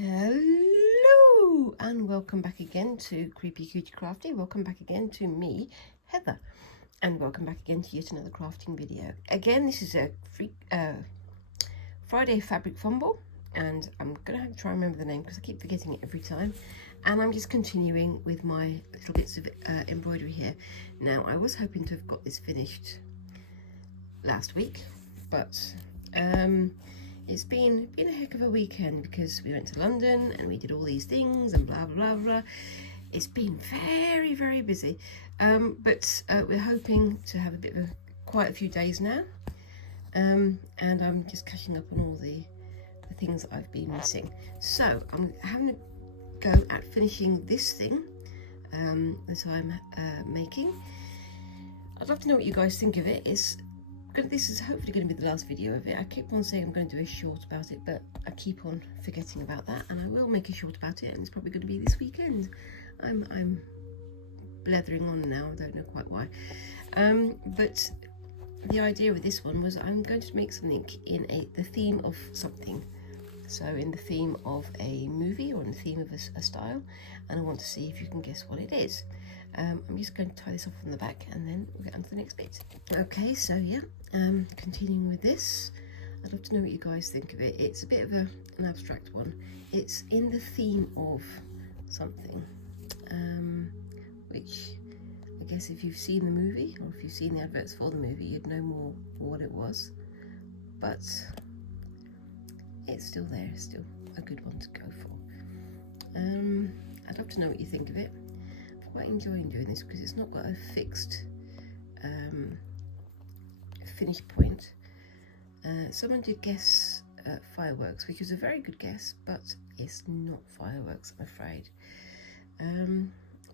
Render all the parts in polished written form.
Hello and welcome back again to Creepy Cutie Crafty. Welcome back again to me, Heather, and welcome back again to yet another crafting video. Again, this is a Friday Fabric Fumble, and I'm gonna have to try and remember the name because I keep forgetting it every time. And I'm just continuing with my little bits of embroidery here. Now, I was hoping to have got this finished last week, but it's been a heck of a weekend because we went to London and we did all these things and blah blah blah blah. It's been very, very busy, but we're hoping to have a bit of quite a few days now, and I'm just catching up on all the things that I've been missing. So I'm having a go at finishing this thing that I'm making. I'd love to know what you guys think of it. This is hopefully going to be the last video of it. I keep on saying I'm going to do a short about it, but I keep on forgetting about that, and I will make a short about it, and it's probably going to be this weekend. I'm blethering on now, I don't know quite why. But the idea with this one was I'm going to make something in the theme of something. So in the theme of a movie or in the theme of a style, and I want to see if you can guess what it is. I'm just going to tie this off from the back and then we'll get on to the next bit. Okay, so yeah, continuing with this. I'd love to know what you guys think of it. It's a bit of an abstract one. It's in the theme of something, which I guess if you've seen the movie or if you've seen the adverts for the movie, you'd know more what it was. But it's still there, still a good one to go for. I'd love to know what you think of it. I'm quite enjoying doing this because it's not got a fixed finish point. Someone did guess fireworks, which was a very good guess, but it's not fireworks, I'm afraid.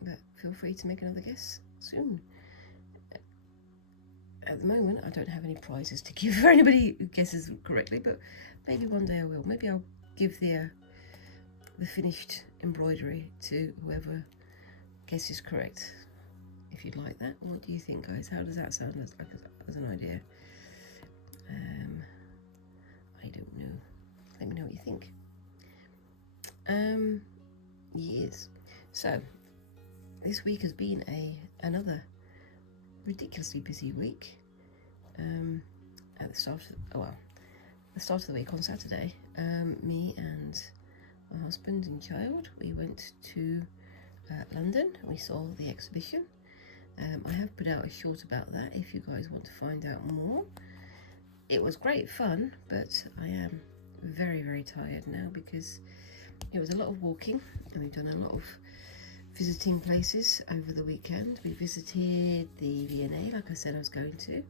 But feel free to make another guess soon. At the moment, I don't have any prizes to give for anybody who guesses correctly, but maybe one day I will. Maybe I'll give the finished embroidery to whoever guesses correct, if you'd like that. What do you think, guys? How does that sound as an idea? I don't know. Let me know what you think. Yes. So this week has been another ridiculously busy week. At the start of the week on Saturday, me and my husband and child, we went to London. We saw the exhibition. I have put out a short about that if you guys want to find out more. It was great fun, but I am very, very tired now because it was a lot of walking and we've done a lot of visiting places over the weekend. We visited the V&A, like I said I was going to,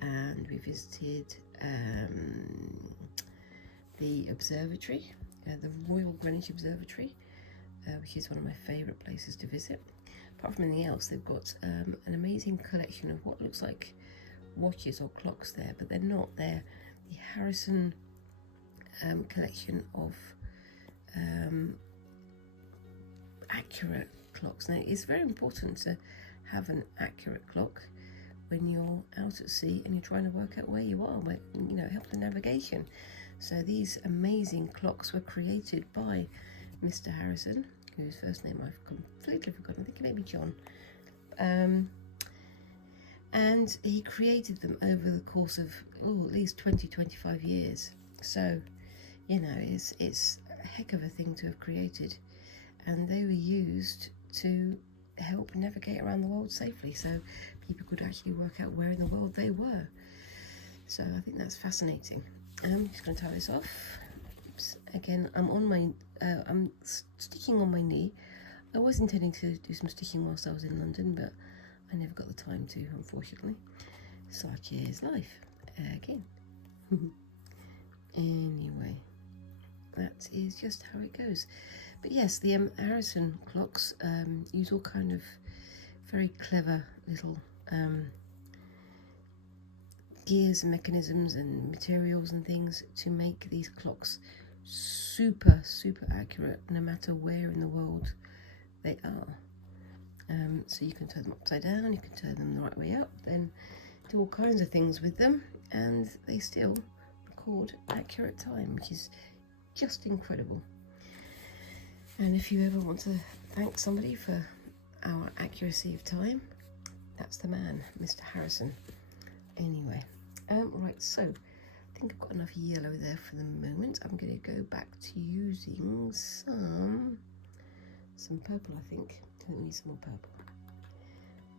and we visited the observatory, the Royal Greenwich Observatory, which is one of my favourite places to visit. Apart from anything else, they've got an amazing collection of what looks like watches or clocks there, but they're not. They're the Harrison collection of accurate clocks. Now, it's very important to have an accurate clock when you're out at sea and you're trying to work out where you are, where, you know, help the navigation. So these amazing clocks were created by Mr. Harrison, whose first name I've completely forgotten. I think it may be John. And he created them over the course of at least 20-25 years. So, you know, it's a heck of a thing to have created, and they were used to help navigate around the world safely, so people could actually work out where in the world they were. So I think that's fascinating. I'm just going to tie this off. Oops. Again, I'm stitching on my knee. I was intending to do some stitching whilst I was in London, but I never got the time to, unfortunately. Such is life. Again. Anyway, that is just how it goes. But yes, the Harrison clocks use all kind of very clever little gears and mechanisms and materials and things to make these clocks super, super accurate no matter where in the world they are. So you can turn them upside down, you can turn them the right way up, then do all kinds of things with them, and they still record accurate time, which is just incredible. And if you ever want to thank somebody for our accuracy of time, that's the man, Mr. Harrison. Anyway, right, so I think I've got enough yellow there for the moment. I'm going to go back to using some purple, I think. Don't need some more purple.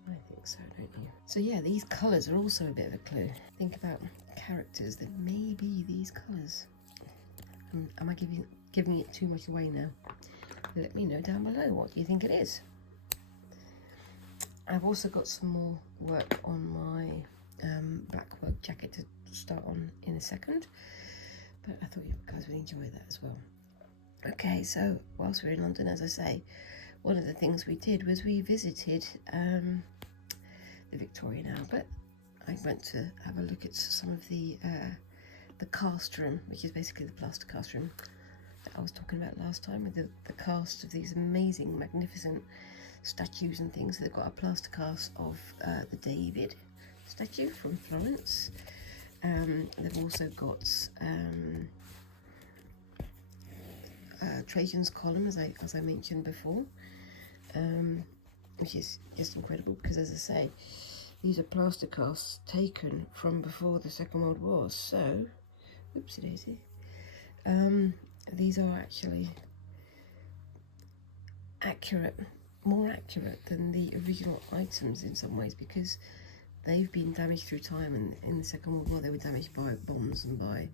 I think so, don't you? So yeah, these colours are also a bit of a clue. Think about characters that may be these colours. Am I giving it too much away now? Let me know down below what you think it is. I've also got some more work on my blackwork jacket to start on in a second, but I thought you guys would enjoy that as well. Okay, so whilst we're in London, as I say, one of the things we did was we visited the Victorian Albert. I went to have a look at some of the cast room, which is basically the plaster cast room that I was talking about last time, with the cast of these amazing, magnificent statues and things. They've got a plaster cast of the David statue from Florence. They've also got Trajan's column, as I mentioned before, which is just incredible because, as I say, these are plaster casts taken from before the Second World War. So, oopsie daisy. These are actually more accurate than the original items in some ways, because they've been damaged through time, and in the Second World War they were damaged by bombs and by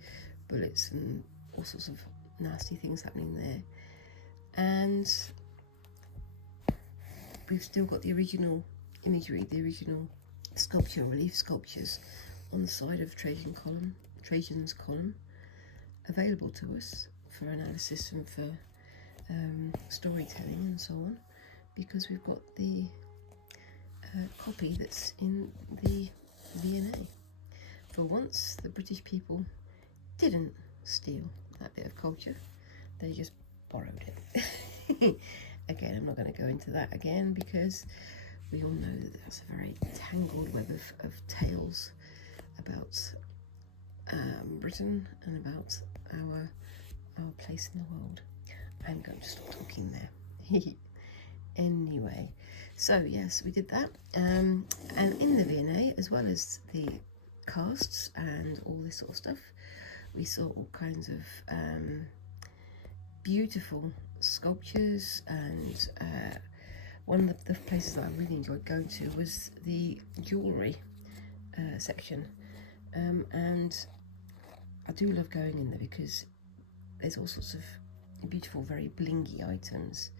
bullets and all sorts of nasty things happening there. And we've still got the original imagery, the original sculpture, relief sculptures on the side of Trajan's column, available to us for analysis and for storytelling and so on, because we've got the copy that's in the V&A. For once, the British people didn't steal that bit of culture, they just borrowed it. Again, I'm not going to go into that again, because we all know that that's a very tangled web of tales about Britain and about our place in the world. I'm going to stop talking there. Anyway, so yes, we did that, and in the V&A, as well as the casts and all this sort of stuff, we saw all kinds of beautiful sculptures, and one of the places that I really enjoyed going to was the jewellery section, and I do love going in there because there's all sorts of beautiful, very blingy items,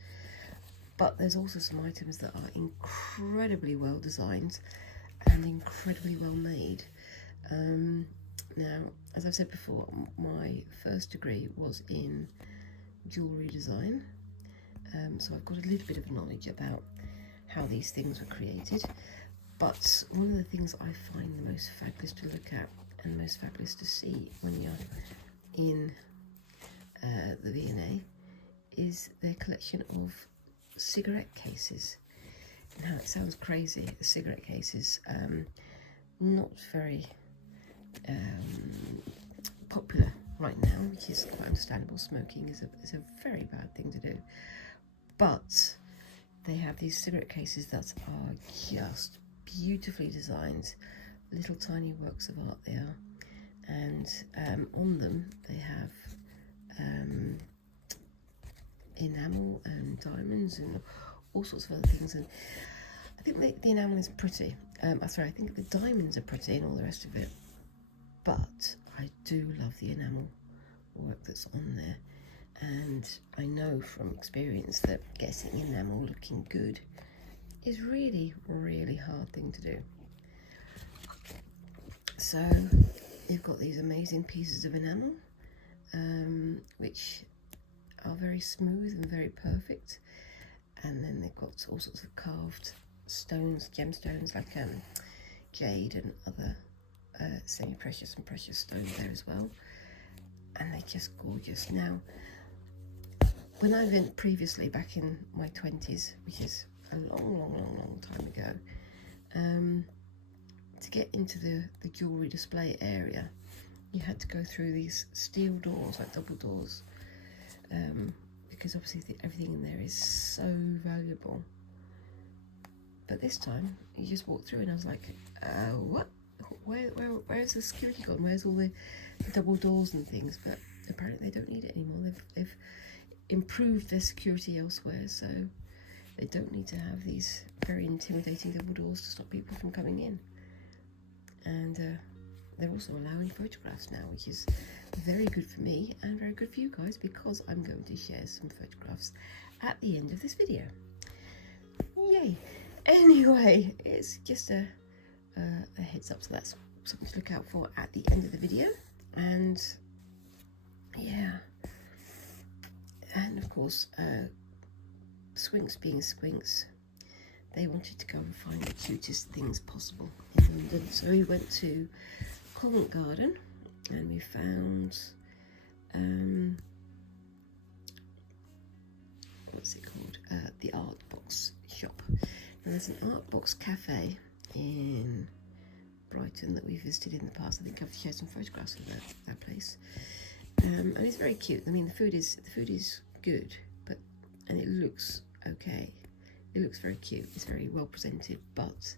but there's also some items that are incredibly well designed and incredibly well made. Now, as I've said before, my first degree was in jewellery design, so I've got a little bit of knowledge about how these things were created, but one of the things I find the most fabulous to look at and most fabulous to see when you're in the V&A is their collection of cigarette cases. Now, it sounds crazy, the cigarette cases, not very popular right now, which is quite understandable. Smoking is a very bad thing to do, but they have these cigarette cases that are just beautifully designed, little tiny works of art they are, and on them they have enamel and diamonds and all sorts of other things. And I think the enamel is pretty. I think the diamonds are pretty and all the rest of it, but I do love the enamel work that's on there, and I know from experience that getting enamel looking good is really, really hard thing to do. So you've got these amazing pieces of enamel, which are very smooth and very perfect, and then they've got all sorts of carved stones, gemstones, like jade and other semi-precious and precious stones there as well, and they're just gorgeous. Now, when I went previously, back in my 20s, which is a long time ago, to get into the jewellery display area, you had to go through these steel doors, like double doors, because obviously everything in there is so valuable. But this time, you just walked through and I was like, what? Where's the security gone? Where's all the double doors and things? But apparently they don't need it anymore. They've improved their security elsewhere, so they don't need to have these very intimidating double doors to stop people from coming in. And they're also allowing photographs now, which is very good for me and very good for you guys, because I'm going to share some photographs at the end of this video. Yay! Anyway, it's just a heads up, so that's something to look out for at the end of the video. And yeah, and of course, Squinks being Squinks, they wanted to go and find the cutest things possible in London. So we went to Covent Garden and we found, what's it called? The Art Box shop. Now there's an Art Box cafe in Brighton that we visited in the past. I think I've shared some photographs of that place. And it's very cute. I mean, the food is good, and it looks okay. It looks very cute. It's very well presented, but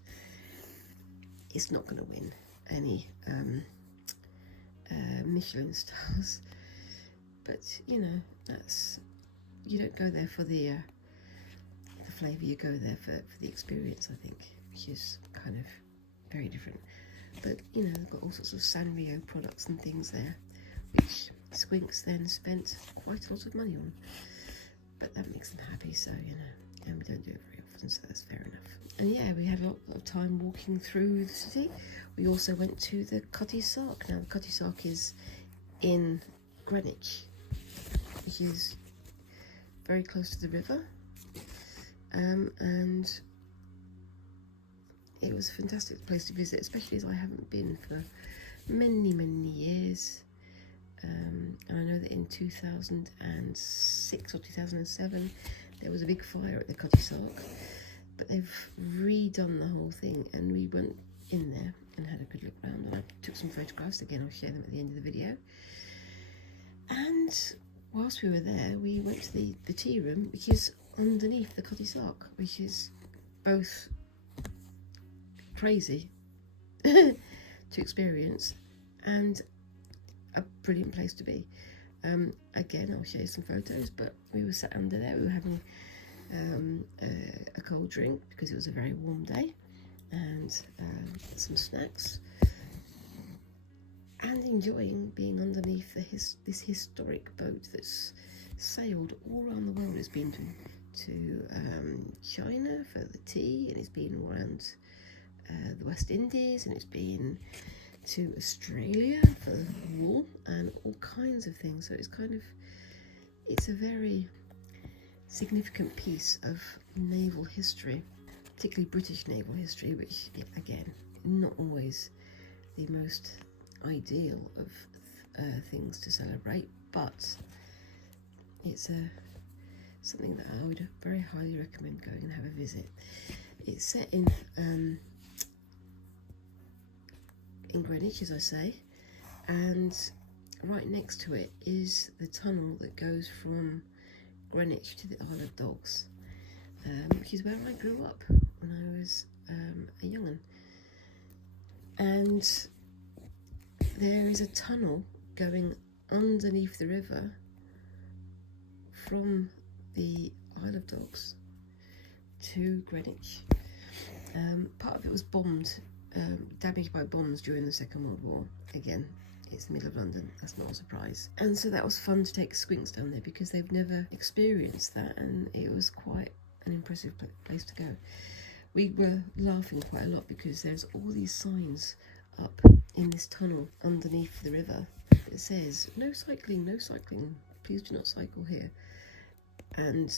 it's not going to win any Michelin stars. But you know, you don't go there for the flavour. You go there for the experience, I think, which is kind of very different. But you know, they've got all sorts of Sanrio products and things there, which Squinks then spent quite a lot of money on. But that makes them happy, so you know, and we don't do it very often, so that's fair enough. And yeah, we had a lot of time walking through the city. We also went to the Cutie Sark. Now the Cutie Sark is in Greenwich, which is very close to the river, and it was a fantastic place to visit, especially as I haven't been for many years. And I know that in 2006 or 2007 there was a big fire at the Cutie Sark, but they've redone the whole thing, and we went in there and had a good look around, and I took some photographs. Again, I'll share them at the end of the video. And whilst we were there, we went to the tea room, which is underneath the Cutie Sark, which is both crazy to experience and a brilliant place to be. Again, I'll show you some photos, but we were sat under there. We were having a cold drink because it was a very warm day, and some snacks, and enjoying being underneath this historic boat that's sailed all around the world. It's been to China for the tea, and it's been around the West Indies, and it's been to Australia for the wool and all kinds of things. So it's a very significant piece of naval history, particularly British naval history, which again, not always the most ideal of things to celebrate, but it's something that I would very highly recommend going and have a visit. It's set in Greenwich, as I say, and right next to it is the tunnel that goes from Greenwich to the Isle of Dogs, which is where I grew up when I was a young'un. And there is a tunnel going underneath the river from the Isle of Dogs to Greenwich. Part of it was bombed, damaged by bombs during the Second World War. Again, it's the middle of London, that's not a surprise. And so that was fun to take Squinks down there because they've never experienced that, and it was quite an impressive place to go. We were laughing quite a lot because there's all these signs up in this tunnel underneath the river. It says, no cycling, please do not cycle here. And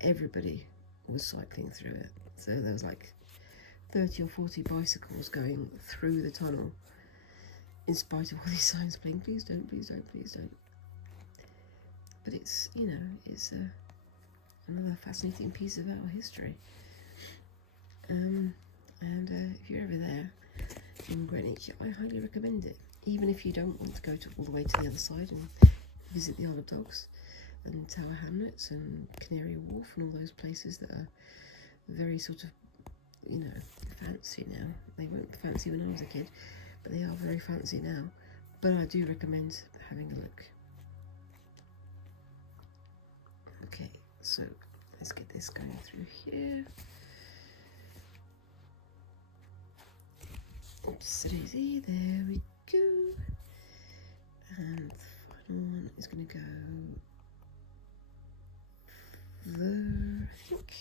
everybody was cycling through it. So there was like 30 or 40 bicycles going through the tunnel, in spite of all these signs playing, please don't, please don't, please don't. But it's, you know, it's another fascinating piece of our history. And if you're ever there in Greenwich, I highly recommend it, even if you don't want to go all the way to the other side and visit the Isle of Dogs. and Tower Hamlets and Canary Wharf and all those places that are very sort of, you know, fancy now. They weren't fancy when I was a kid, but they are very fancy now. But I do recommend having a look. Okay, so let's get this going through here. Oops, daisy, there we go. And the final one is going to go there, I think.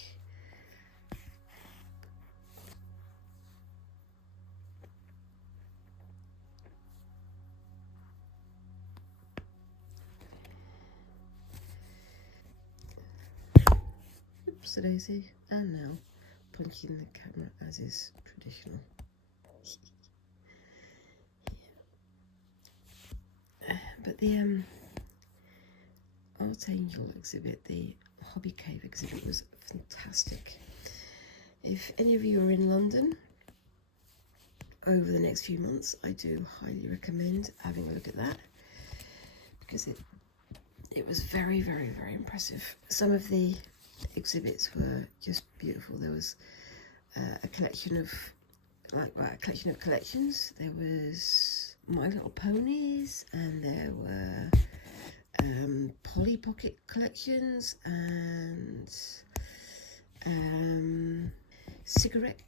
Oops, daisy. And now punching the camera as is traditional. But the Art Angel exhibit, the Hobby Cave exhibit, was fantastic. If any of you are in London over the next few months, I do highly recommend having a look at that, because it was very, very, very impressive. Some of the exhibits were just beautiful. There was a collection of collections. There was My Little Ponies, and there were Polly Pocket collections, and cigarette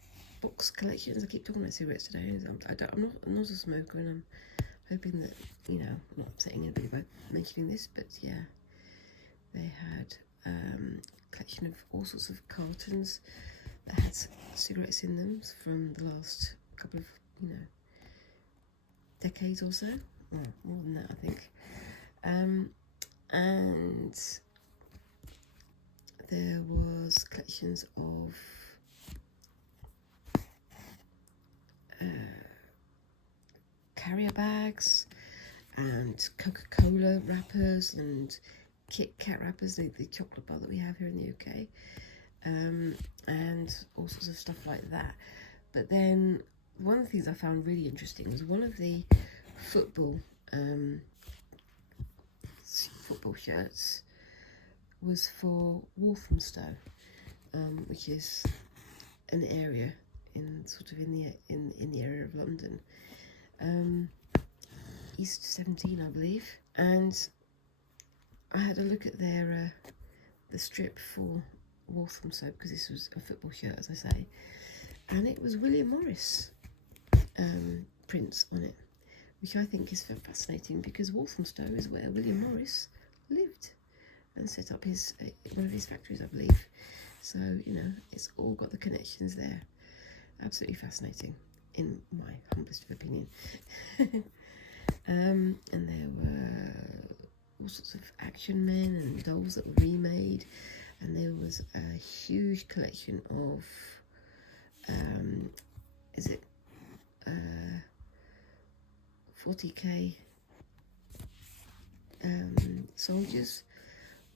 box collections. I keep talking about cigarettes today. I'm not a smoker, and I'm hoping that, you know, I'm not upsetting anybody by mentioning this, but yeah, they had a collection of all sorts of cartons that had cigarettes in them from the last couple of, you know, decades or so. Well, more than that, I think. And there was collections of carrier bags and Coca-Cola wrappers and Kit Kat wrappers, the chocolate bar that we have here in the UK, and all sorts of stuff like that. But then one of the things I found really interesting was one of the football shirts was for Walthamstow, which is an area in the area of London, East 17, I believe. And I had a look at their the strip for Walthamstow, because this was a football shirt, as I say, and it was William Morris prints on it, which I think is fascinating, because Walthamstow is where William Morris lived and set up his one of his factories, I believe. So, you know, it's all got the connections there. Absolutely fascinating, in my humblest of opinion. And there were all sorts of action men and dolls that were remade, and there was a huge collection of 40k soldiers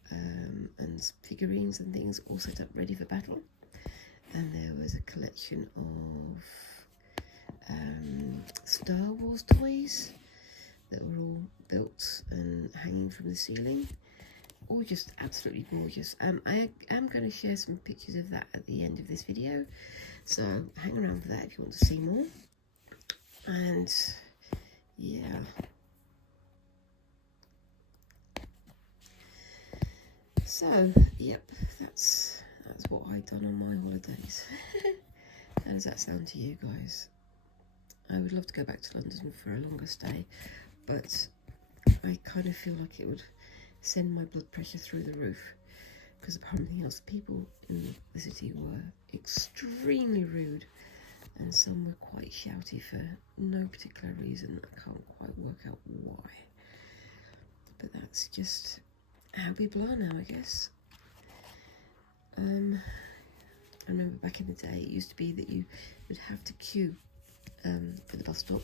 and figurines and things all set up ready for battle. And there was a collection of Star Wars toys that were all built and hanging from the ceiling. All just absolutely gorgeous. I am going to share some pictures of that at the end of this video, so hang around for that if you want to see more. And yeah, so yep, that's what I've done on my holidays. How does that sound to you guys? I would love to go back to London for a longer stay, but I kind of feel like it would send my blood pressure through the roof, because apart from anything else, people in the city were extremely rude, and some were quite shouty for no particular reason. I can't quite work out why, but that's just how people are now, I guess. I remember back in the day, it used to be that you would have to queue for the bus stop,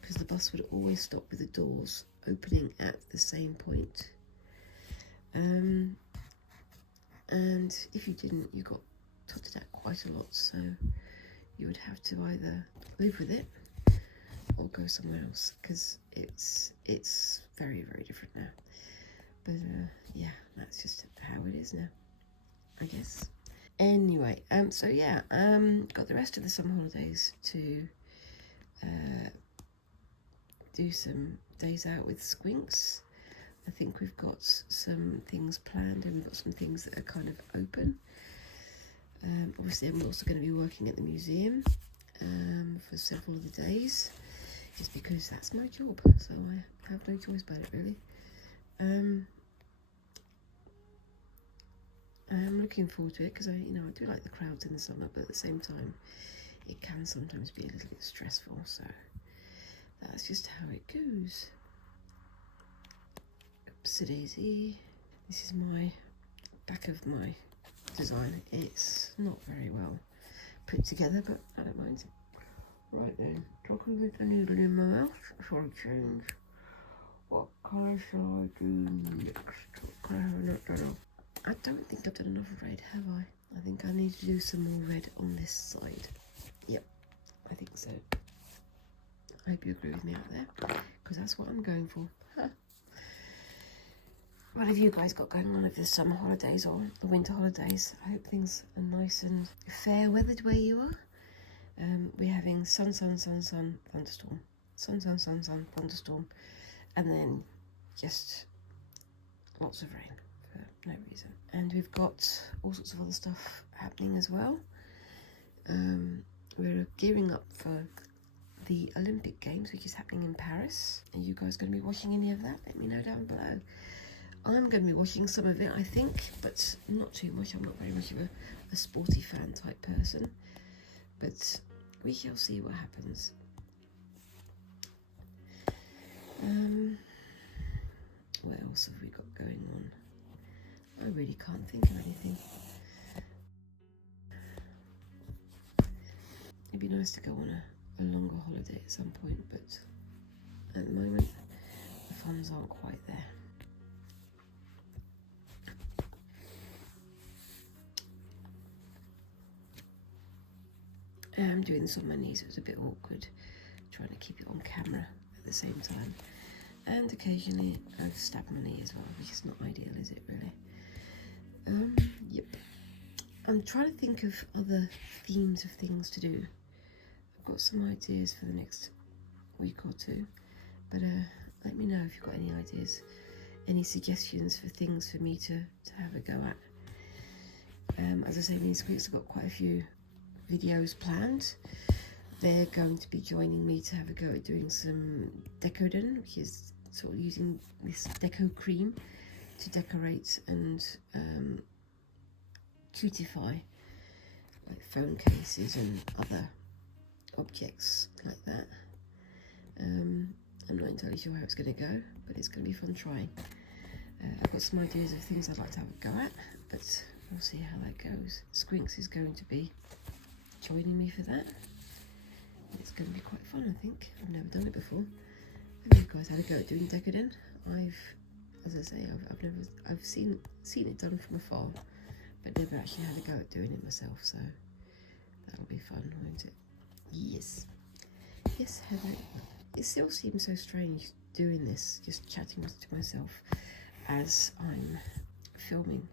because the bus would always stop with the doors opening at the same point. And if you didn't, you got totted at quite a lot, so you would have to either live with it or go somewhere else, because it's very, very different now. But yeah, that's just how it is now, I guess. Anyway, so yeah, got the rest of the summer holidays to do some days out with Squinks. I think we've got some things planned, and we've got some things that are kind of open. Obviously, I'm also going to be working at the museum for several of the days, just because that's my job, so I have no choice about it, really. I'm looking forward to it because I do like the crowds in the summer, but at the same time, it can sometimes be a little bit stressful. So that's just how it goes. Oopsie daisy. This is my back of my design. It's not very well put together, but I don't mind. Right then, talking with the needle in my mouth before I change. What colour shall I do next? What colour have I not done off? I don't think I've done enough red, have I? I think I need to do some more red on this side. Yep, I think so. I hope you agree with me out there, because that's what I'm going for. Huh. What have you guys got going on over the summer holidays or the winter holidays? I hope things are nice and fair weathered where you are. We're having sun, thunderstorm. Sun, thunderstorm. And then just lots of rain for no reason. And we've got all sorts of other stuff happening as well. We're gearing up for the Olympic Games, which is happening in Paris. Are you guys going to be watching any of that? Let me know down below. I'm going to be watching some of it, I think, but not too much. I'm not very much of a sporty fan type person, but we shall see what happens. What else have we got going on? I really can't think of anything. It'd be nice to go on a longer holiday at some point, but at the moment the funds aren't quite there. I'm doing this on my knees. It was a bit awkward trying to keep it on camera at the same time, and occasionally I've stabbed my knee as well, which is not ideal, is it really? Yep. I'm trying to think of other themes of things to do. I've got some ideas for the next week or two, but let me know if you've got any ideas, any suggestions for things for me to have a go at. As I say, me and Squinks have got quite a few videos planned. They're going to be joining me to have a go at doing some decodon, which is sort of using this deco cream to decorate and cutify like phone cases and other objects like that. I'm not entirely sure how it's going to go, but it's going to be fun trying. I've got some ideas of things I'd like to have a go at, but we'll see how that goes. Squinks is going to be joining me for that. It's going to be quite fun, I think. I've never done it before. Have you guys had a go at doing decodon? As I say, I've seen it done from afar, but never actually had a go at doing it myself. So that'll be fun, won't it? Yes, Heather. It still seems so strange doing this, just chatting to myself as I'm filming.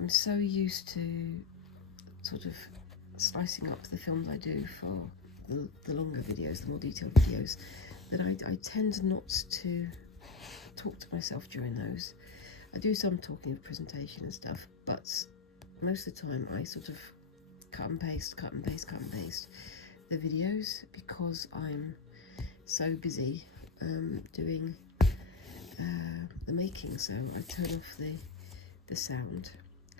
I'm so used to sort of slicing up the films I do for the longer videos, the more detailed videos, that I tend not to talk to myself during those. I do some talking of presentation and stuff, but most of the time I sort of cut and paste the videos, because I'm so busy doing the making. So I turn off the sound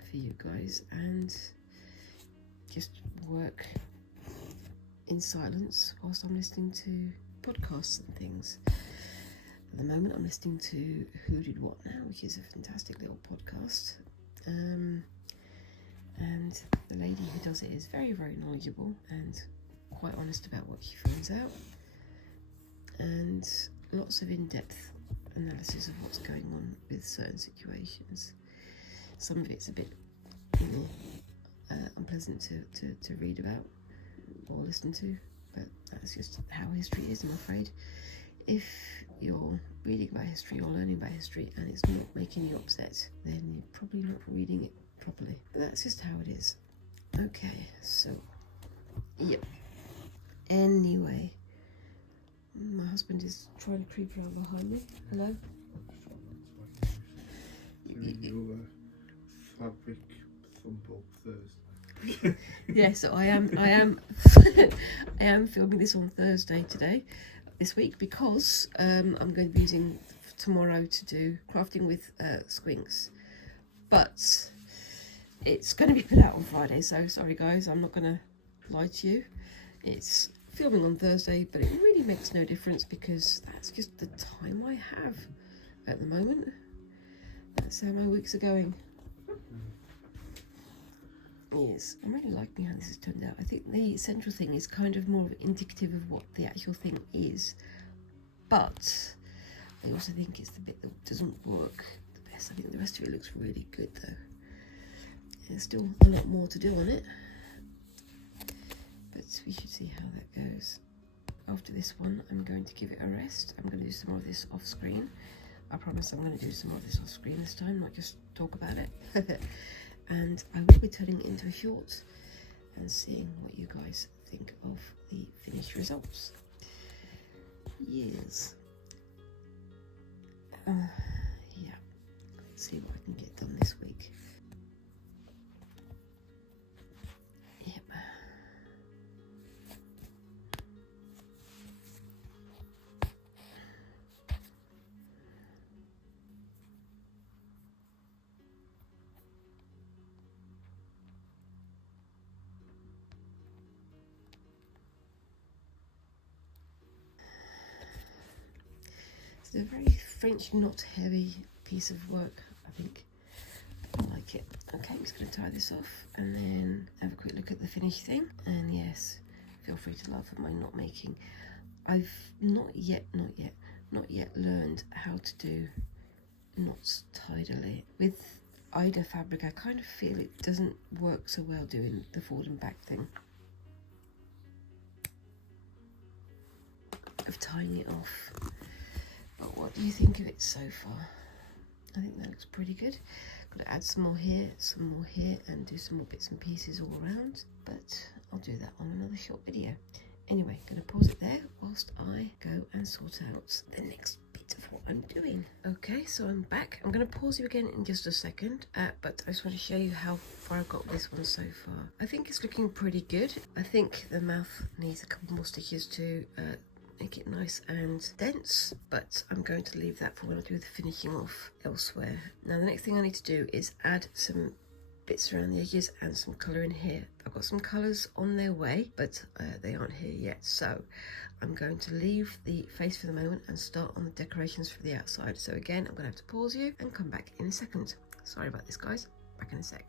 for you guys and just work in silence whilst I'm listening to podcasts and things. At the moment I'm listening to Who Did What Now, which is a fantastic little podcast, and the lady who does it is very, very knowledgeable and quite honest about what she finds out, and lots of in-depth analysis of what's going on with certain situations. Some of it's a bit unpleasant to read about or listen to, but that's just how history is, I'm afraid. If you're reading about history or learning about history and it's not making you upset, then you're probably not reading it properly. But that's just how it is. Okay, so, yep. Anyway, my husband is trying to creep around behind me. Hello? Your Fabric Fumble Thursday. Yeah, so I am I am filming this on Thursday this week, because I'm going to be using tomorrow to do crafting with Squinks, but it's going to be put out on Friday, so sorry guys, I'm not going to lie to you. It's filming on Thursday, but it really makes no difference because that's just the time I have at the moment. That's how my weeks are going. Yes, I'm really liking how this has turned out. I think the central thing is kind of more indicative of what the actual thing is, but I also think it's the bit that doesn't work the best. I think the rest of it looks really good though. There's still a lot more to do on it, but we should see how that goes. After this one, I'm going to give it a rest. I'm going to do some more of this off screen. I promise I'm going to do some more of this off screen this time, not just talk about it. And I will be turning it into a short and seeing what you guys think of the finished results. Yes. Yeah. Let's see what I can get done this week. Yep. It's a very French, not heavy piece of work, I think. I like it. Okay, I'm just going to tie this off and then have a quick look at the finished thing. And yes, feel free to laugh at my knot making. I've not yet learned how to do knots tidily. With Ida fabric, I kind of feel it doesn't work so well doing the forward and back thing of tying it off. But what do you think of it so far? I think that looks pretty good. Got to add some more here, and do some more bits and pieces all around. But I'll do that on another short video. Anyway, going to pause it there whilst I go and sort out the next bit of what I'm doing. Okay, so I'm back. I'm going to pause you again in just a second, but I just want to show you how far I've got with this one so far. I think it's looking pretty good. I think the mouth needs a couple more stitches to make it nice and dense, but I'm going to leave that for when I do the finishing off elsewhere. Now the next thing I need to do is add some bits around the edges and some colour in here. I've got some colours on their way, but they aren't here yet, so I'm going to leave the face for the moment and start on the decorations for the outside. So again, I'm going to have to pause you and come back in a second. Sorry about this guys, back in a sec.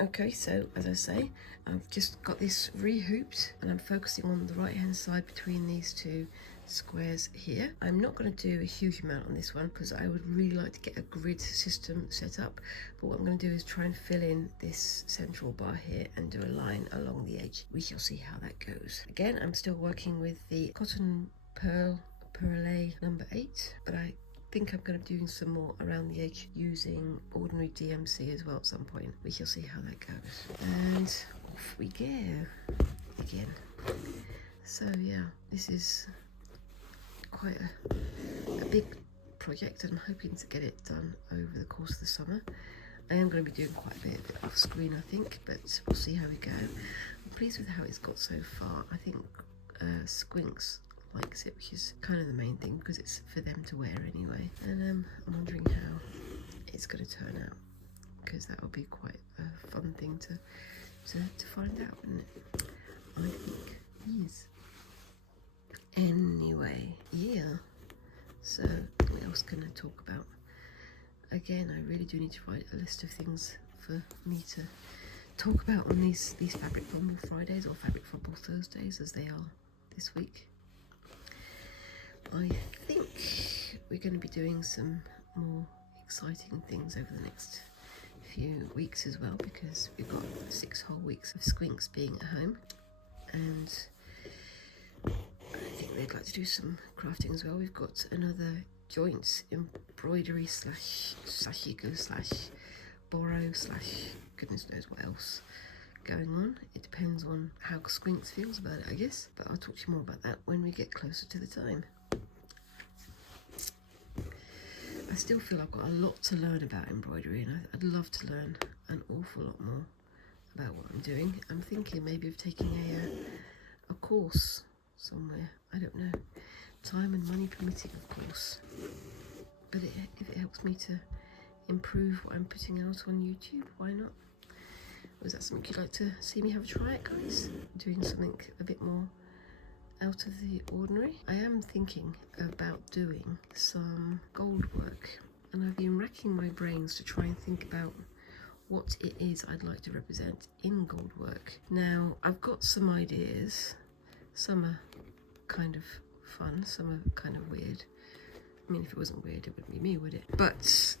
Okay, so as I say, I've just got this re-hooped and I'm focusing on the right hand side between these two squares here. I'm not going to do a huge amount on this one because I would really like to get a grid system set up, but what I'm going to do is try and fill in this central bar here and do a line along the edge. We shall see how that goes. Again, I'm still working with the cotton perle number 8, but I think I'm going to be doing some more around the edge using ordinary DMC as well at some point. We shall see how that goes. And off we go again. So yeah, this is quite a big project and I'm hoping to get it done over the course of the summer. I am going to be doing quite a bit of it off screen, I think, but we'll see how we go. I'm pleased with how it's got so far. I think Squinks likes it, which is kind of the main thing because it's for them to wear anyway. And I'm wondering how it's going to turn out, because that will be quite a fun thing to find out, isn't it? I think yes. Anyway, yeah, so what else can I talk about? Again, I really do need to write a list of things for me to talk about on these Fabric Fumble Fridays, or Fabric Fumble Thursdays as they are this week. I think we're going to be doing some more exciting things over the next few weeks as well, because we've got 6 whole weeks of Squinks being at home, and I think think they'd like to do some crafting as well. We've got another joints embroidery slash sashiku slash borrow slash goodness knows what else going on. It depends on how Squinks feels about it, I guess, but I'll talk to you more about that when we get closer to the time. I still feel I've got a lot to learn about embroidery, and I'd love to learn an awful lot more about what I'm doing. I'm thinking maybe of taking a course somewhere. I don't know, time and money permitting, of course, but if it helps me to improve what I'm putting out on YouTube, why not? Was that something you'd like to see me have a try at, guys? Doing something a bit more out of the ordinary. I am thinking about doing some gold work, and I've been racking my brains to try and think about what it is I'd like to represent in gold work. Now, I've got some ideas. Some are kind of fun, some are kind of weird. I mean, if it wasn't weird, it wouldn't be me, would it? But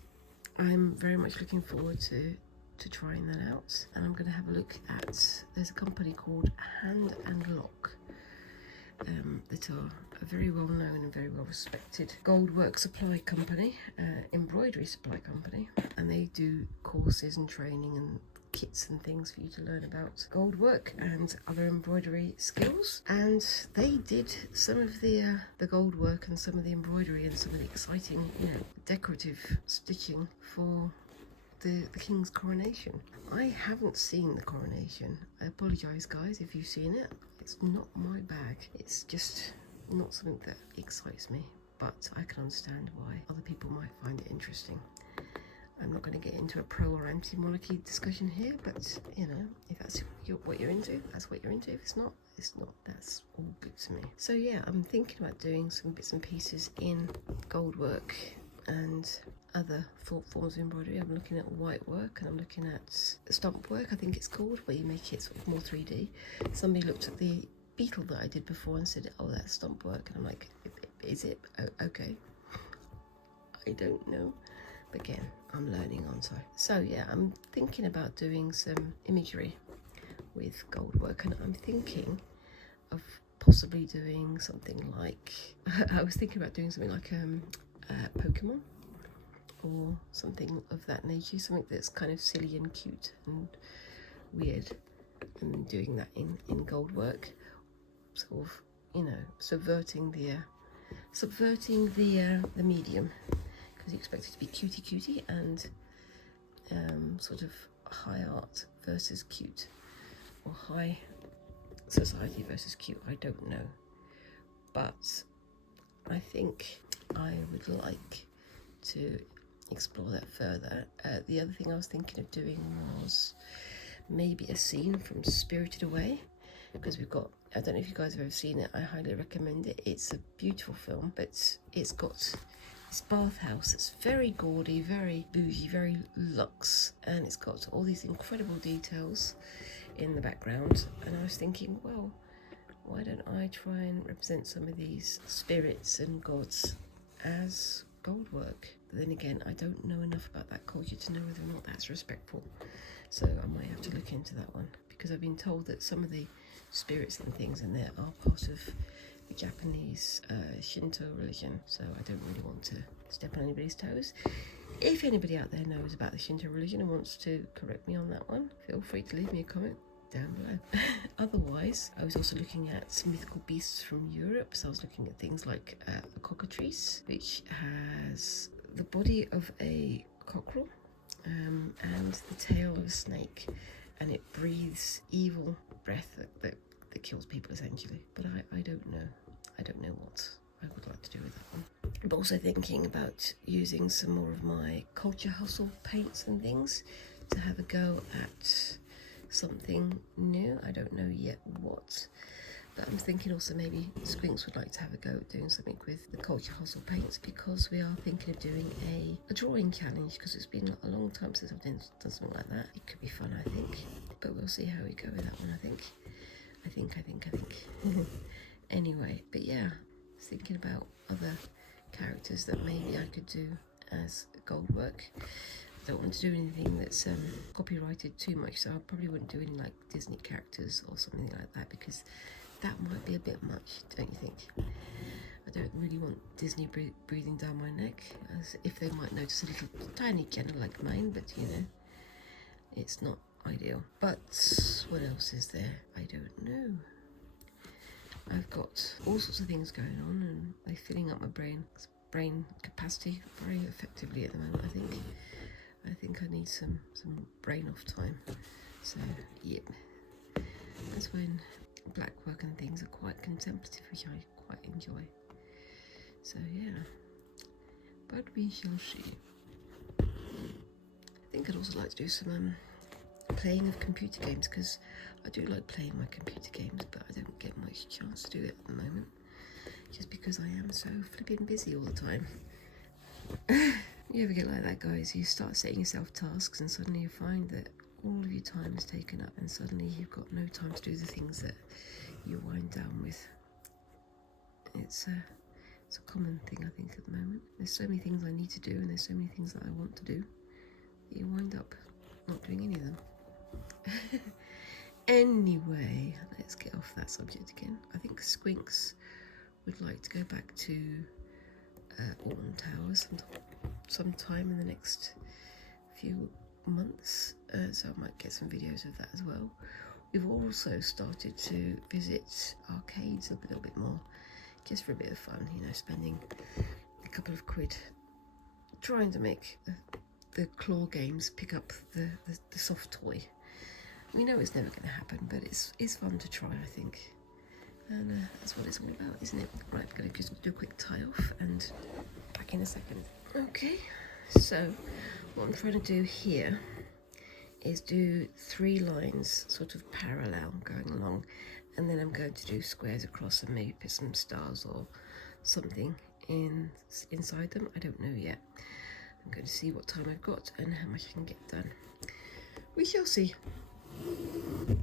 I'm very much looking forward to trying that out, and I'm going to have a look at, there's a company called Hand and Lock that are a very well known and very well respected gold work supply company, embroidery supply company, and they do courses and training and kits and things for you to learn about gold work and other embroidery skills. And they did some of the gold work and some of the embroidery and some of the exciting, decorative stitching for the King's coronation. I haven't seen the coronation. I apologise, guys, if you've seen it. It's not my bag. It's just not something that excites me, but I can understand why other people might find it interesting. I'm not going to get into a pro or anti-monarchy discussion here, but if that's what you're into, that's what you're into. If it's not, it's not. That's all good to me. So yeah, I'm thinking about doing some bits and pieces in gold work and other forms of embroidery. I'm looking at white work, and I'm looking at stump work, I think it's called, where you make it sort of more 3D. Somebody looked at the beetle that I did before and said, oh, that's stump work, and I'm like, is it? Oh, okay. I don't know. But again, I'm learning, aren't I? So yeah, I'm thinking about doing some imagery with gold work, and I'm thinking of possibly doing something like, I was thinking about doing something like Pokemon or something of that nature, something that's kind of silly and cute and weird, and doing that in gold work, sort of, subverting the medium, because you expect it to be cutie and sort of high art versus cute, or high society versus cute. I don't know, but I think I would like to explore that further. The other thing I was thinking of doing was maybe a scene from Spirited Away, because we've got, I don't know if you guys have ever seen it, I highly recommend it. It's a beautiful film, but it's got this bathhouse that's very gaudy, very bougie, very luxe, and it's got all these incredible details in the background. And I was thinking, well, why don't I try and represent some of these spirits and gods as gold work? But then again, I don't know enough about that culture to know whether or not that's respectful, so I might have to look into that one, because I've been told that some of the spirits and things in there are part of the Japanese Shinto religion, so I don't really want to step on anybody's toes. If anybody out there knows about the Shinto religion and wants to correct me on that one, feel free to leave me a comment down below. Otherwise, I was also looking at some mythical beasts from Europe, so I was looking at things like a cockatrice, which has the body of a cockerel and the tail of a snake, and it breathes evil breath that kills people, essentially. But I don't know. I don't know what I would like to do with that one. I'm also thinking about using some more of my Culture Hustle paints and things to have a go at something new. I don't know yet what, but I'm thinking also maybe Squinks would like to have a go at doing something with the Culture Hustle paints, because we are thinking of doing a drawing challenge, because it's been a long time since I've done something like that. It could be fun, I think, but we'll see how we go with that one. I think. Anyway, but yeah, thinking about other characters that maybe I could do as gold work. I don't want to do anything that's copyrighted too much, so I probably wouldn't do any like Disney characters or something like that, because that might be a bit much, don't you think? I don't really want Disney breathing down my neck, as if they might notice a little tiny channel like mine, but you know, it's not ideal. But what else is there? I don't know. I've got all sorts of things going on, and they're filling up my brain capacity very effectively at the moment. I think I need some brain off time. So yep, that's when blackwork and things are quite contemplative, which I quite enjoy. So yeah, but we shall see. I think I'd also like to do some playing of computer games, because I do like playing my computer games, but I don't get much chance to do it at the moment, just because I am so flipping busy all the time. You ever get like that, guys? You start setting yourself tasks and suddenly you find that all of your time is taken up, and suddenly you've got no time to do the things that you wind down with. It's a common thing, I think, at the moment. There's so many things I need to do, and there's so many things that I want to do, that you wind up not doing any of them. Anyway, let's get off that subject again. I think Squinks would like to go back to Alton Towers sometime in the next few months, so I might get some videos of that as well. We've also started to visit arcades a little bit more, just for a bit of fun, you know, spending a couple of quid trying to make the claw games pick up the soft toy. We know it's never going to happen, but it's fun to try, I think. And that's what it's all about, isn't it? Right, I'm going to just do a quick tie off and back in a second. Okay, so what I'm trying to do here is do 3 lines sort of parallel going along, and then I'm going to do squares across and maybe put some stars or something inside them. I don't know yet. I'm going to see what time I've got and how much I can get done. We shall see.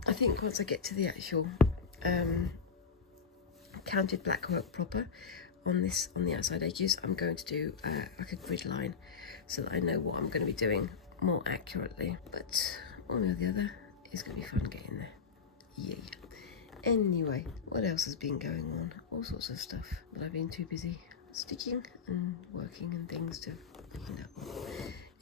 I think once I get to the actual counted blackwork proper on the outside edges, I'm going to do like a grid line, so that I know what I'm going to be doing more accurately. But one or the other, it's going to be fun getting there. Yeah. Anyway, what else has been going on? All sorts of stuff, but I've been too busy stitching and working and things to find out.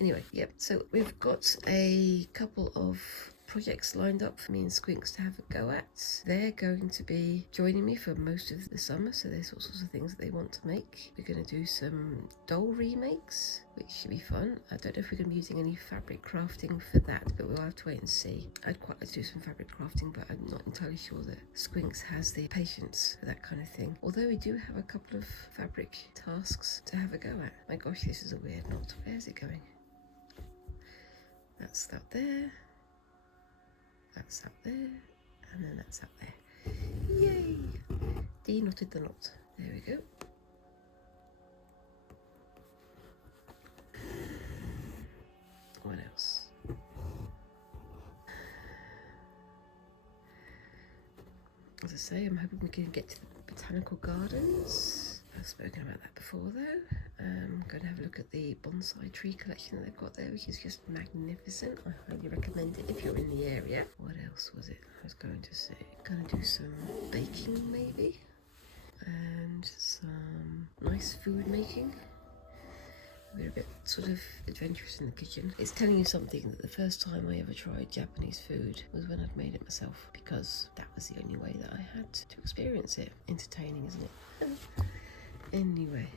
Anyway, yep, so we've got a couple of projects lined up for me and Squinks to have a go at. They're going to be joining me for most of the summer, so there's all sorts of things that they want to make. We're going to do some doll remakes, which should be fun. I don't know if we're going to be using any fabric crafting for that, but we'll have to wait and see. I'd quite like to do some fabric crafting, but I'm not entirely sure that Squinks has the patience for that kind of thing. Although we do have a couple of fabric tasks to have a go at. My gosh, this is a weird knot. Where's it going? That's that there. That's up there, and then that's up there. Yay! De-knotted the knot. There we go. What else? As I say, I'm hoping we can get to the botanical gardens. I've spoken about that before though. I'm going to have a look at the bonsai tree collection that they've got there, which is just magnificent. I highly recommend it if you're in the area. What else was it I was going to say? Going to do some baking maybe, and some nice food making. We're a bit sort of adventurous in the kitchen. It's telling you something that the first time I ever tried Japanese food was when I'd made it myself, because that was the only way that I had to experience it. Entertaining, isn't it? Anyway,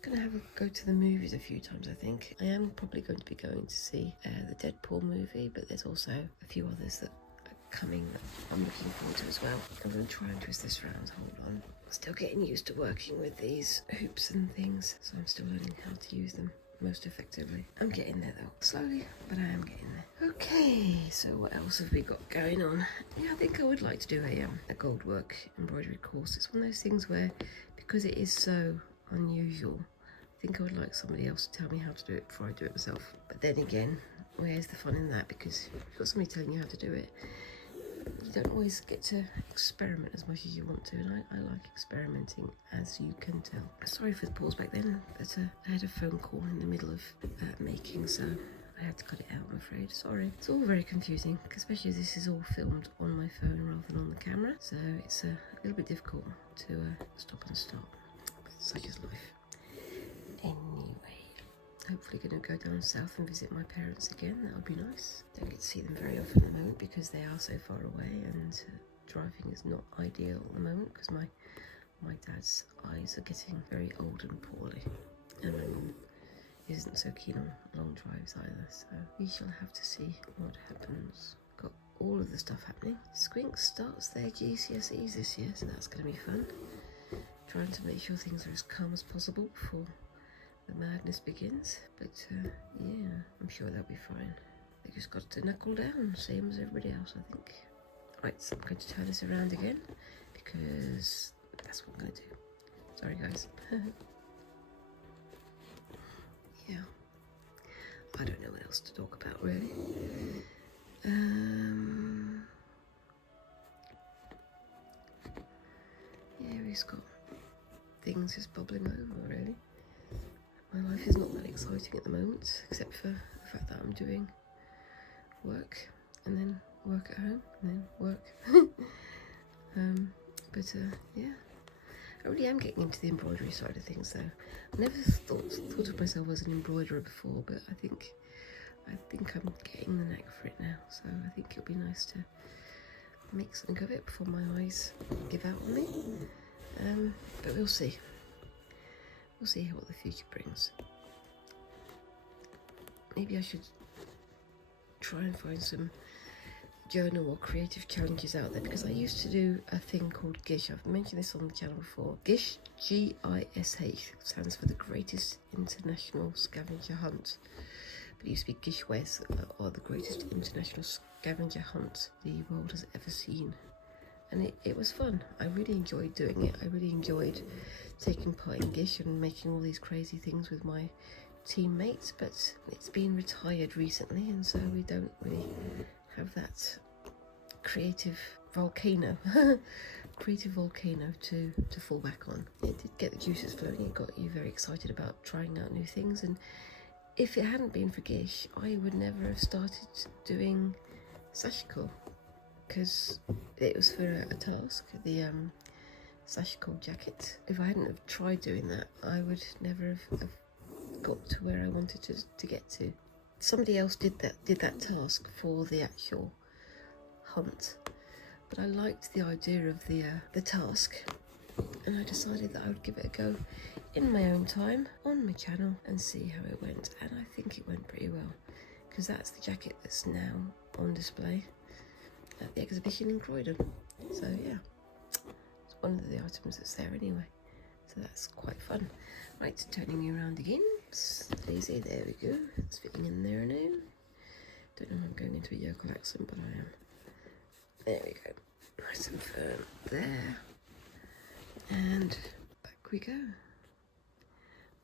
gonna have a go to the movies a few times, I think. I am probably going to be going to see the Deadpool movie, but there's also a few others that are coming that I'm looking forward to as well. I'm going to try and twist this round. Hold on. Still getting used to working with these hoops and things, so I'm still learning how to use them most effectively. I'm getting there though, slowly, but I am getting there. Okay, so what else have we got going on? Yeah, I think I would like to do a gold work embroidery course. It's one of those things where, because it is so unusual, I think I would like somebody else to tell me how to do it before I do it myself. But then again, where's the fun in that? Because if you've got somebody telling you how to do it, you don't always get to experiment as much as you want to, and I like experimenting, as you can tell. Sorry for the pause back then, but I had a phone call in the middle of making, so I I had to cut it out, I'm afraid. Sorry. It's all very confusing, especially as this is all filmed on my phone rather than on the camera. So it's a little bit difficult to stop and start. But such is life. Anyway, hopefully going to go down south and visit my parents again. That would be nice. Don't get to see them very often at the moment because they are so far away, and driving is not ideal at the moment because my dad's eyes are getting very old and poorly, and my mum isn't so keen on long drives either, so we shall have to see what happens. Got all of the stuff happening. Squinks starts their GCSEs this year, so that's going to be fun. Trying to make sure things are as calm as possible before the madness begins, but yeah, I'm sure they'll be fine. They just got to knuckle down, same as everybody else, I think. Right, so I'm going to turn this around again because that's what I'm going to do. Sorry guys. Yeah, I don't know what else to talk about really. Yeah, we've got things just bubbling over really. My life is not that exciting at the moment, except for the fact that I'm doing work and then work at home and then work. But yeah, I really am getting into the embroidery side of things though. I never thought of myself as an embroiderer before, but I think I'm getting the knack for it now, so I think it'll be nice to make something of it before my eyes give out on me. But we'll see. We'll see what the future brings. Maybe I should try and find some journal or creative challenges out there, because I used to do a thing called GISH. I've mentioned this on the channel before. GISH, G-I-S-H, stands for the Greatest International Scavenger Hunt. But it used to be GISH West, or the Greatest International Scavenger Hunt the world has ever seen. And it was fun. I really enjoyed doing it. I really enjoyed taking part in GISH and making all these crazy things with my teammates, but it's been retired recently, and so we don't really have that creative volcano to fall back on. It did get the juices flowing. It got you very excited about trying out new things, and if it hadn't been for Gish, I would never have started doing Sashiko, because it was for a task, the Sashiko jacket. If I hadn't have tried doing that, I would never have got to where I wanted to get to. Somebody else did that task for the actual hunt, but I liked the idea of the task, and I decided that I would give it a go in my own time on my channel and see how it went, and I think it went pretty well, because that's the jacket that's now on display at the exhibition in Croydon. So yeah, it's one of the items that's there anyway, so that's quite fun. Right, turning you around again. Easy, there we go. It's fitting in there now. Don't know if I'm going into a yokel accent, but I am. There we go. Nice and firm there. And back we go.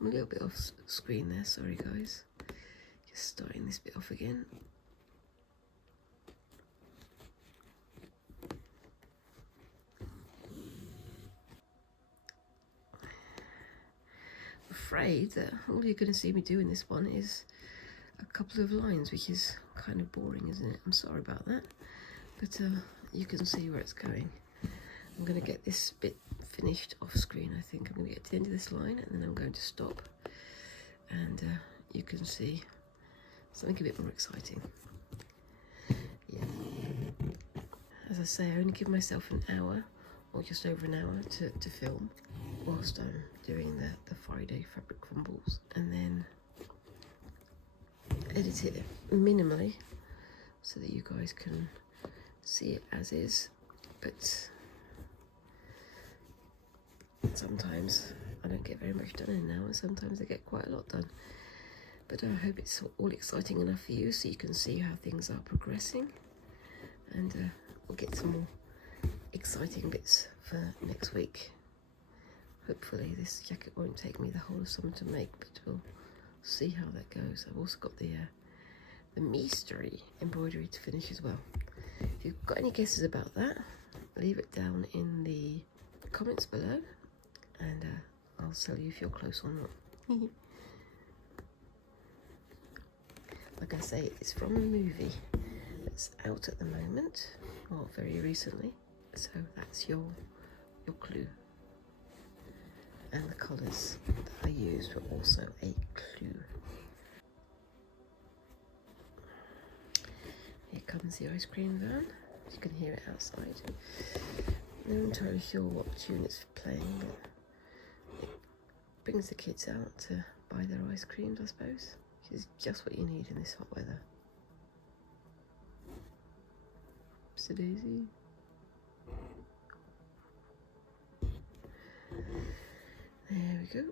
I'm a little bit off screen there, sorry guys. Just starting this bit off again. Afraid that all you're going to see me do in this one is a couple of lines, which is kind of boring, isn't it? I'm sorry about that, but you can see where it's going. I'm going to get this bit finished off screen. I think I'm going to get to the end of this line, and then I'm going to stop, and you can see something a bit more exciting. Yeah, as I say, I only give myself an hour, or just over an hour, to film whilst I'm doing the Friday Fabric Fumbles, and then edit it minimally so that you guys can see it as is. But sometimes I don't get very much done in an hour, sometimes I get quite a lot done. But I hope it's all exciting enough for you so you can see how things are progressing, and we'll get some more exciting bits for next week. Hopefully this jacket won't take me the whole of summer to make, but we'll see how that goes. I've also got the mystery embroidery to finish as well. If you've got any guesses about that, leave it down in the comments below, and I'll tell you if you're close or not. Like I say, it's from a movie that's out at the moment, or very recently. So that's your clue. And the colours that I used were also a clue. Here comes the ice cream van. You can hear it outside. I'm not entirely sure what tune it's playing, but it brings the kids out to buy their ice creams, I suppose, which is just what you need in this hot weather. Oopsie daisy. There we go.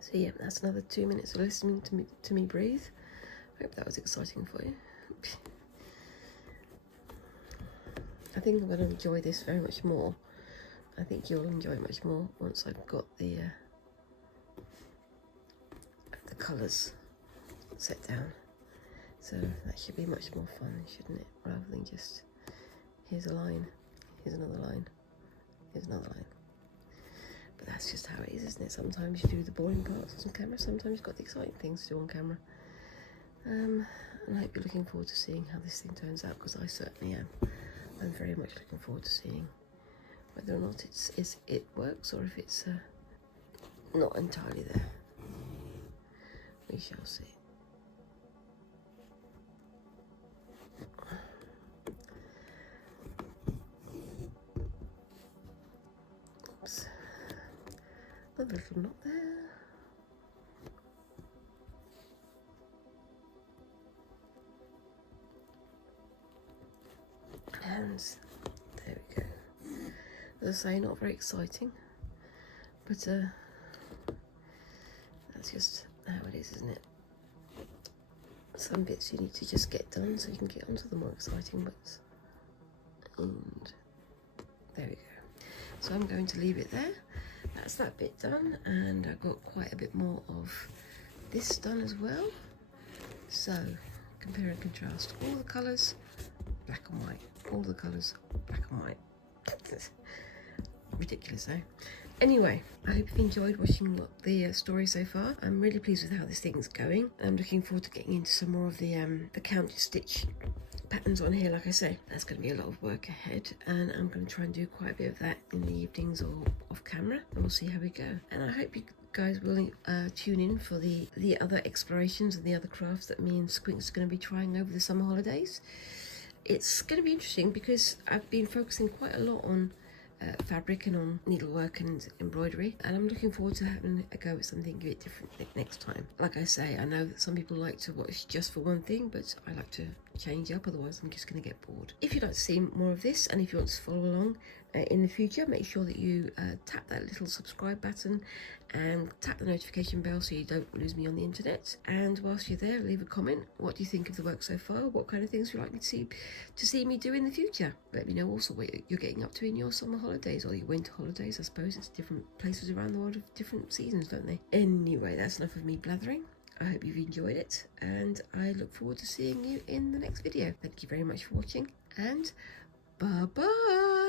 So yeah, that's another 2 minutes of listening to me breathe. Hope that was exciting for you. I think I'm going to enjoy this very much more. I think you'll enjoy it much more once I've got the colours set down. So that should be much more fun, shouldn't it? Rather than just, here's a line, here's another line, here's another line. But that's just how it is, isn't it? Sometimes you do the boring parts on camera, sometimes you've got the exciting things to do on camera. And I hope you're looking forward to seeing how this thing turns out, because I certainly am. I'm very much looking forward to seeing whether or not it works, or if it's not entirely there. We shall see. Oops. Another little knot there. And there we go. As I say, not very exciting, but that's just how it is, isn't it? Some bits you need to just get done so you can get onto the more exciting bits. And there we go. So I'm going to leave it there. That's that bit done, and I've got quite a bit more of this done as well. So compare and contrast all the colours, black and white. All the colours, black and white. Ridiculous, eh? Anyway, I hope you've enjoyed watching the story so far. I'm really pleased with how this thing's going. I'm looking forward to getting into some more of the counter stitch patterns on here. Like I say, that's going to be a lot of work ahead, and I'm going to try and do quite a bit of that in the evenings or off camera, and we'll see how we go. And I hope you guys will tune in for the other explorations and the other crafts that me and Squinks are going to be trying over the summer holidays. It's going to be interesting because I've been focusing quite a lot on fabric and on needlework and embroidery, and I'm looking forward to having a go at something a bit different next time. Like I say, I know that some people like to watch just for one thing, but I like to change up, otherwise I'm just going to get bored. If you'd like to see more of this, and if you want to follow along in the future, make sure that you tap that little subscribe button and tap the notification bell so you don't lose me on the internet. And whilst you're there, leave a comment. What do you think of the work so far? What kind of things would you like me to see me do in the future? Let me know also what you're getting up to in your summer holidays or your winter holidays. I suppose it's different places around the world have different seasons, don't they? Anyway, that's enough of me blathering. I hope you've enjoyed it, and I look forward to seeing you in the next video. Thank you very much for watching, and bye bye.